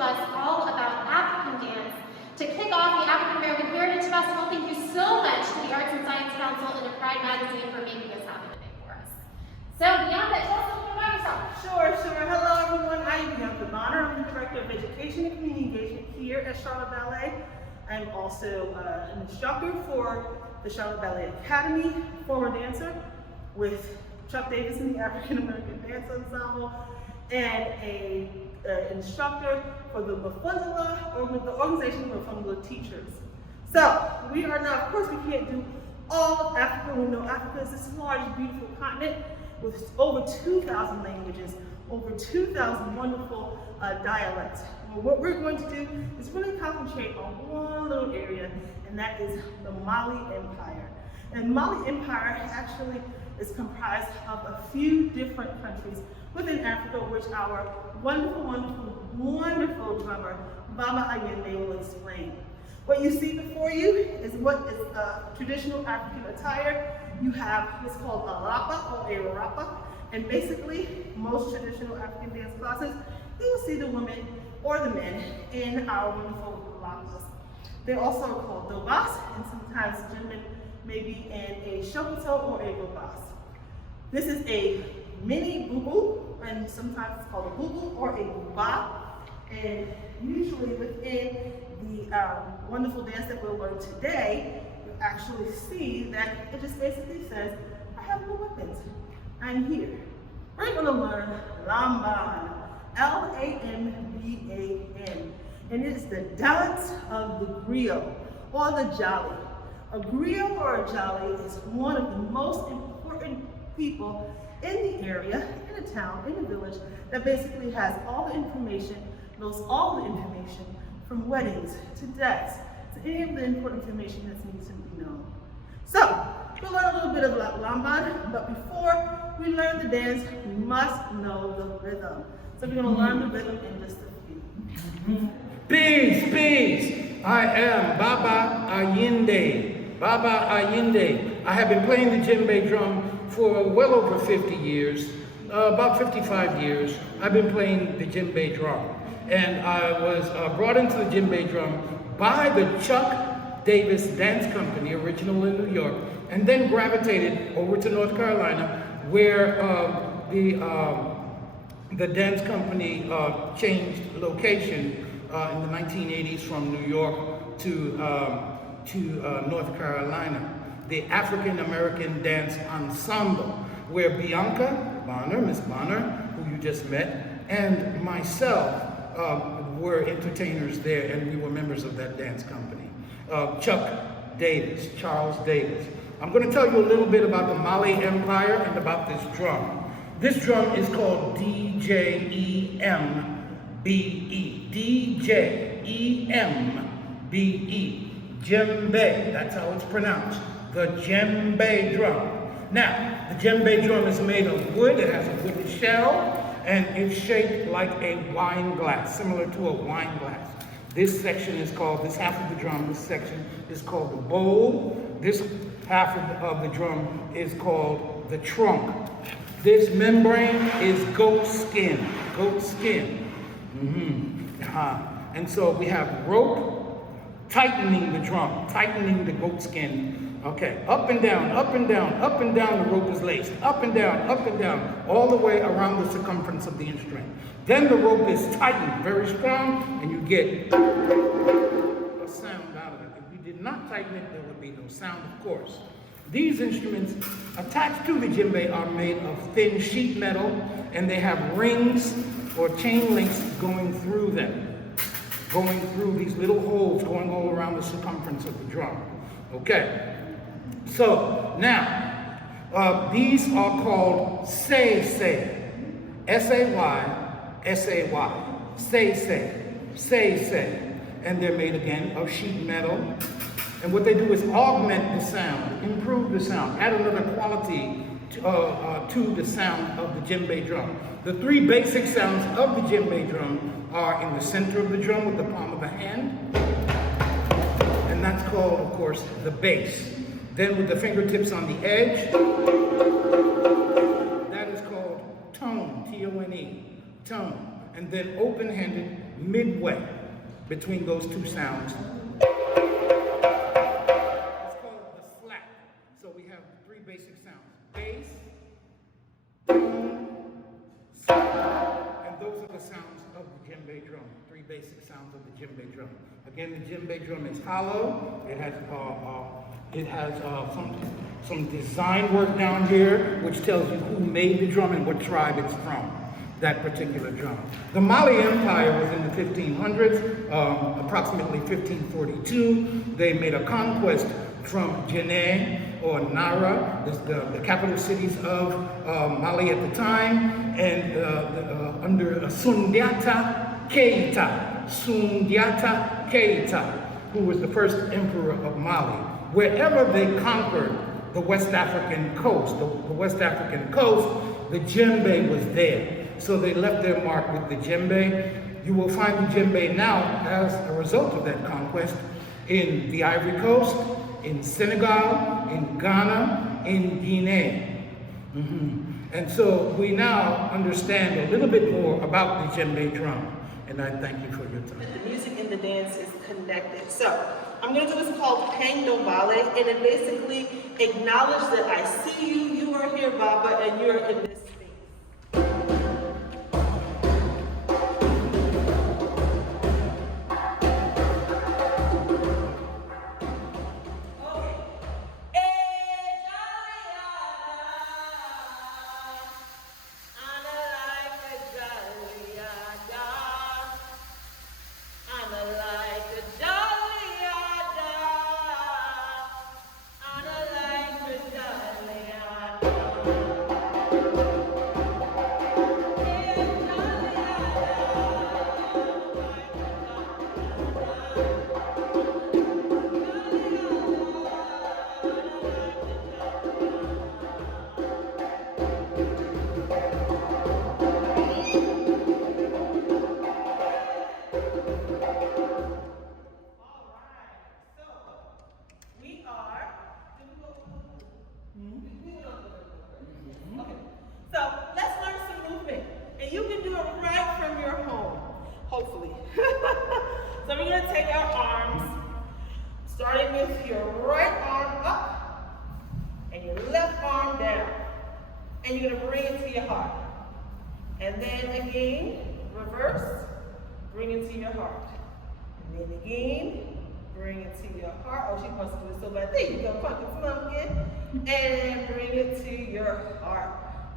us all about African dance. To kick off the African American Heritage Festival, thank you so much to the Arts and Science Council and to Pride Magazine for making this happen today for us. So Bianca, tell us a little bit about yourself. Sure. Hello everyone, I am Bianca and Baba. I'm the Director of Education and Community Engagement here at Charlotte Ballet. I'm also an instructor for the Charlotte Ballet Academy, former dancer with Chuck Davis in the African American Dance Ensemble, and an instructor for the Mafundala, or with the organization of Mafundala Teachers. So we are now, of course, we can't do all of Africa. We know Africa is this large, beautiful continent with over 2,000 languages, over 2,000 wonderful dialects. Well, what we're going to do is really concentrate on one little area, and that is the Mali Empire. And Mali Empire actually is comprised of a few different countries within Africa, which our wonderful drummer, Baba Ayende, will explain. What you see before you is what is traditional African attire. You have what's called a rapa or a rapa, and basically most traditional African dance classes, you will see the women or the men in our wonderful lapas. They're also called dobas, and sometimes gentlemen may be in a shokoto or a gobas. This is a mini bubu, and sometimes it's called a bubu or a buba. And usually within the wonderful dance that we'll learn today, you'll actually see that it just basically says, I have no weapons, I'm here. We're gonna learn Lamban, L-A-M-B-A-N. And it is the dance of the griot, or the jolly. A griot or a jolly is one of the most important people in the area, in a town, in a village, that basically has all the information, knows all the information, from weddings to deaths, to any of the important information that needs to be known. So, we'll learn a little bit about Lamban, but before we learn the dance, we must know the rhythm. So we're gonna learn the rhythm in just a few. Peace. I am Baba Ayende. Baba Ayende. I have been playing the djembe drum for well over 50 years, about 55 years. I've been playing the djembe drum. And I was brought into the djembe drum by the Chuck Davis Dance Company, original in New York, and then gravitated over to North Carolina, where the dance company changed location in the 1980s from New York to North Carolina. The African American Dance Ensemble, where Bianca Bonner, Miss Bonner, who you just met, and myself were entertainers there, and we were members of that dance company. Chuck Davis, Charles Davis. I'm going to tell you a little bit about the Mali Empire and about this drum. This drum is called D-J-E-M-B-E. D-J-E-M-B-E. Djembe, that's how it's pronounced. The djembe drum. Now, the djembe drum is made of wood. It has a wooden shell, and it's shaped like a wine glass, similar to a wine glass. This section is called, this half of the drum, this section is called the bowl. This half of the drum is called the trunk. This membrane is goat skin, And so we have rope tightening the drum, tightening the goat skin. Okay, up and down, the rope is laced, up and down, all the way around the circumference of the instrument. Then the rope is tightened, very strong, and you get a sound out of it. If you did not tighten it, there would be no sound, of course. These instruments attached to the djembe are made of thin sheet metal, and they have rings or chain links going through them, going through these little holes going all around the circumference of the drum. Okay. So now, these are called say-say, S-A-Y, S-A-Y, say-say, and they're made again of sheet metal. And what they do is augment the sound, improve the sound, add another quality to the sound of the djembe drum. The three basic sounds of the djembe drum are in the center of the drum with the palm of the hand, and that's called, of course, the bass. Then with the fingertips on the edge, that is called tone, T-O-N-E, tone. And then open-handed midway between those two sounds. It's called the slack. So we have three basic sounds: bass, tone, slack, and those are the sounds of the djembe drum. Three basic sounds of the djembe drum. Again, the djembe drum is hollow. It has some design work down here, which tells you who made the drum and what tribe it's from, that particular drum. The Mali Empire was in the 1500s, approximately 1542. They made a conquest from Djenné or Nara, the capital cities of Mali at the time, and under Sundiata Keita, who was the first emperor of Mali. Wherever they conquered the West African coast, the djembe was there. So they left their mark with the djembe. You will find the djembe now as a result of that conquest in the Ivory Coast, in Senegal, in Ghana, in Guinea. And so we now understand a little bit more about the djembe drum. And I thank you for your time. The music and the dance is connected. So I'm going to do what's called Pando Ballet, and it basically acknowledges that I see you, you are here, Baba, and you're in this space. So we're going to take our arms, starting with your right arm up and your left arm down. And you're going to bring it to your heart. And then again, reverse, bring it to your heart. And then again, bring it to your heart. Oh, she wants to do it so bad. There you go, pumpkin pumpkin. And bring it to your heart.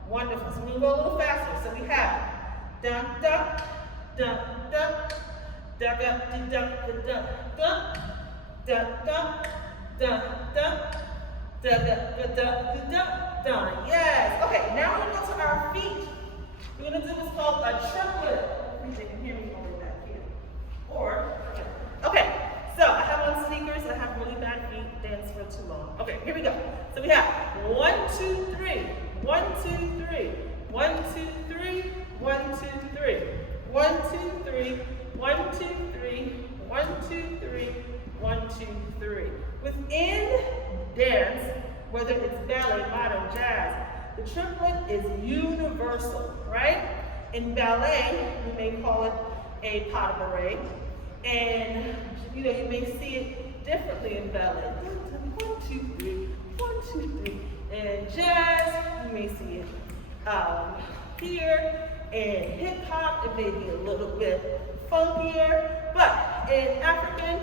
Wonderful. So we're going to go a little faster. So we have dun dun dun dun. Da da da da da da da da da da da da. Yes. Okay. Now we're going to go to our feet. We're going to do what's called a triplet. If you can hear me over back here. Or okay. So I have on sneakers. I have really bad feet. Dance for too long. Okay. Here we go. So we have 1, 2, 3. 1, 2, 3. 1, 2, 3. 1, 2, 3. 1, 2, 3. 1, 2, 3, 1, 2, 3, 1, 2, 3. Within dance, whether it's ballet, modern, jazz, the triplet is universal, right? In ballet, we may call it a pas de bourrée, and you may see it differently in ballet. 1, 2, 3, 1, 2, 3. In jazz, you may see it here. In hip hop, it may be a little bit funkier, but in African,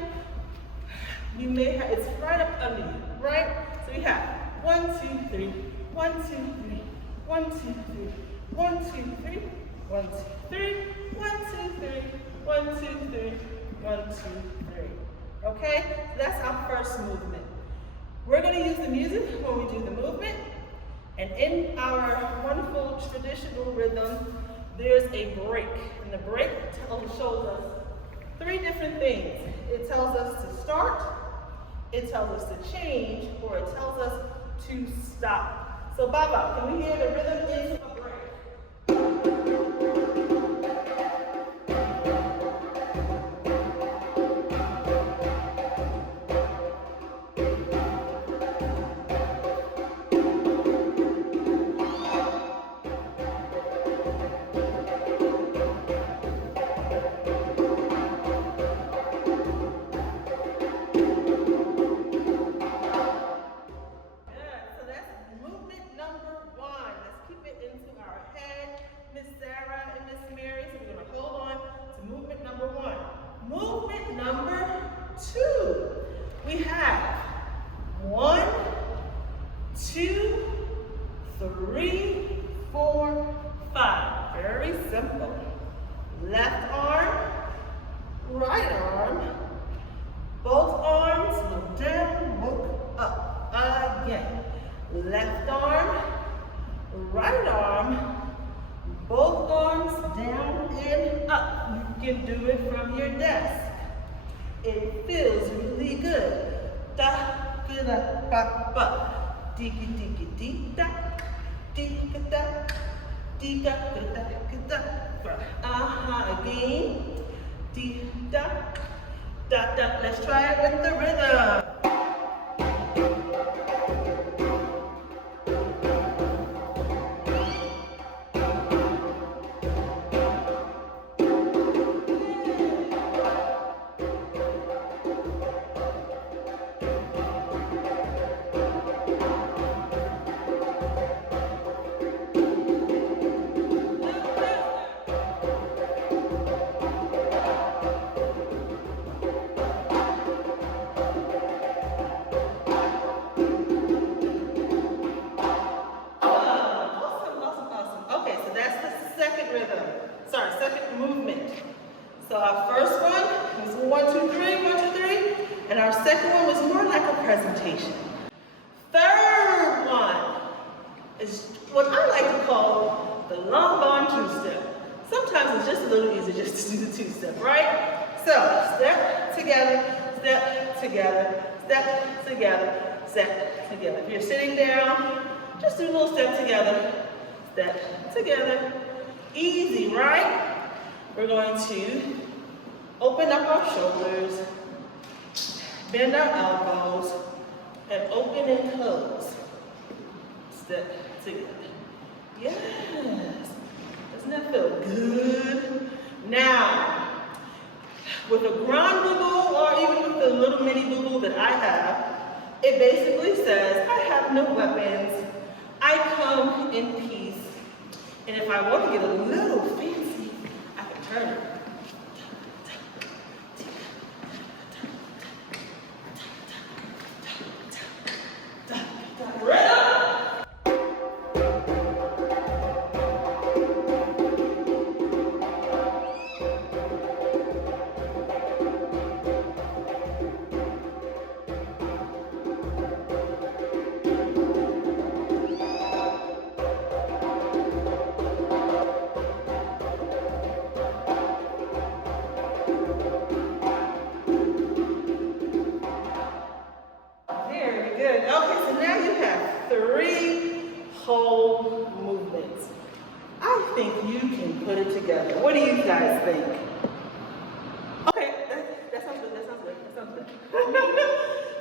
you may have, it's right up under you, right? So we have 1, 2, 3, 1, 2, 3, 1, 2, 3, 1, 2, 3, 1, 2, 3, 1, 2, 3, 1, 2, 3, 1, 2, 3. Okay? So that's our first movement. We're going to use the music when we do the movement, and in our wonderful traditional rhythm, there's a break, and the break shows us 3 different things. It tells us to start, it tells us to change, or it tells us to stop. So Baba, can we hear the rhythm into a break? 3, 4, 5. Very simple. Left arm, right arm. Both arms look down, look up. Again. Left arm, right arm. Both arms down and up. You can do it from your desk. It feels really good. Da, da, da, ba, ba. Diki, diki, dee, da. Dika, da. Dika, da, da, da. Again. Dee, da. Da, da. Let's try it with the rhythm. Second movement. So our first one was 1, 2, 3, 1, 2, 3, and our second one was more like a presentation. Third one is what I like to call the long arm two-step. Sometimes it's just a little easier just to do the two-step, right? So step together, step together, step together, step together. If you're sitting down, just do a little step together. Easy, right? We're going to open up our shoulders, bend our elbows, and open and close. Step together. Yes. Doesn't that feel good? Now, with a grand boo-boo or even with the little mini boo-boo that I have, it basically says, I have no weapons. I come in peace. And if I want to get a little fancy, I can turn it. Good. Okay, so now you have 3 whole movements. I think you can put it together. What do you guys think? Okay, that sounds good.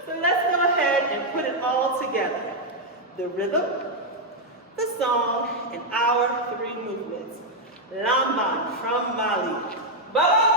So let's go ahead and put it all together. The rhythm, the song, and our 3 movements. Lamban from Mali. Baba!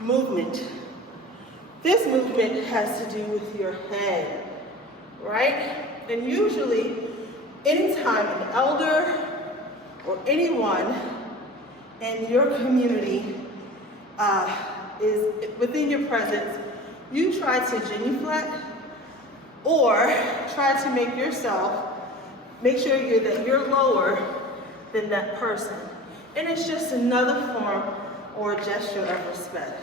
Movement. This movement has to do with your head, right? And usually, anytime an elder or anyone in your community is within your presence, you try to genuflect or try to make sure that you're lower than that person. And it's just another form or gesture of respect.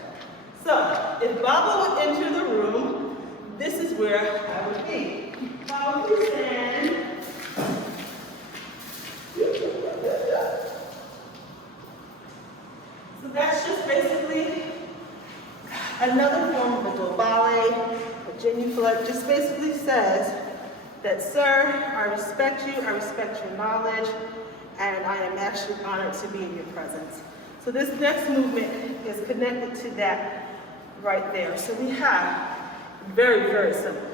So, if Baba would enter the room, this is where I would be. Baba, please stand. So that's just basically another form of adult ballet. A genuflect just basically says that, sir, I respect you, I respect your knowledge, and I am actually honored to be in your presence. So this next movement is connected to that right there. So we have very, very simple.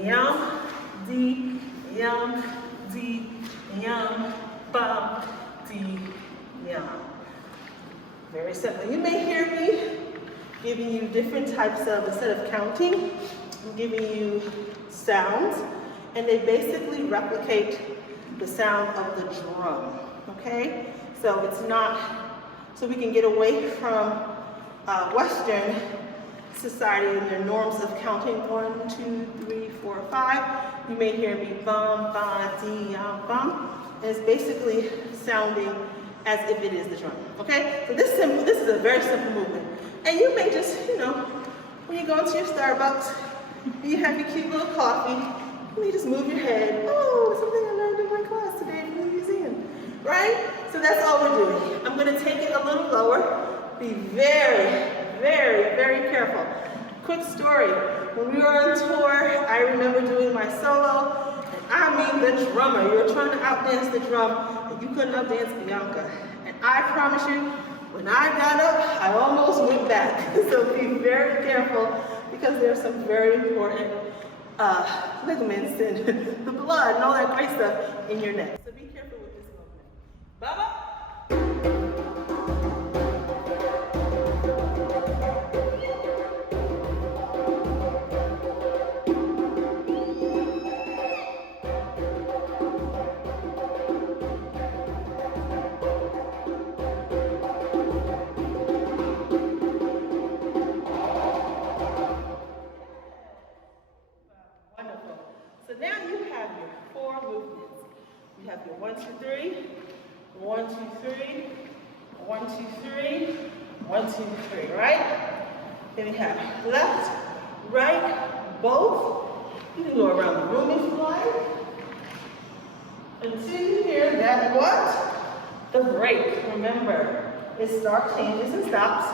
Yum, D, yum, D, yum, bum, D, yum. Very simple. You may hear me giving you different types of, instead of counting, I'm giving you sounds, and they basically replicate the sound of the drum, okay? So it's not, so we can get away from Western society and their norms of counting 1, 2, 3, 4, 5. You may hear me bum, ba, dee, yum, bum. And it's basically sounding as if it is the drum, okay? So this is a very simple movement. And you may just, you know, when you go into your Starbucks, and you have your cute little coffee, you may just move your head. Oh, something I learned in my class today from the museum, right? So that's all we're doing. I'm gonna take it a little lower. Be very, very, very careful. Quick story, when we were on tour, I remember doing my solo, and I mean the drummer. You were trying to outdance the drum, and you couldn't outdance Bianca. And I promise you, when I got up, I almost went back. So be very careful, because there's some very important ligaments and the blood and all that great stuff in your neck. So be careful with this movement. Baba. So now you have your 4 movements. You have your 1, 2, 3, 1, 2, 3, 1, 2, 3, 1, 2, 3, right? Then we have left, right, both. You can go around the room if you like. Until you hear that what? The break. Remember, it starts, changes, and stops.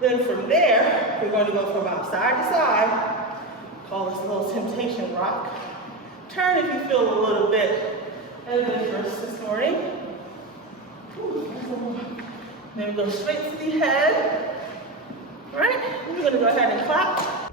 Then from there, we're going to go from side to side. Call this a little temptation rock. Turn if you feel a little bit adventurous this morning. Then we go straight to the head. Right? We're going to go ahead and clap.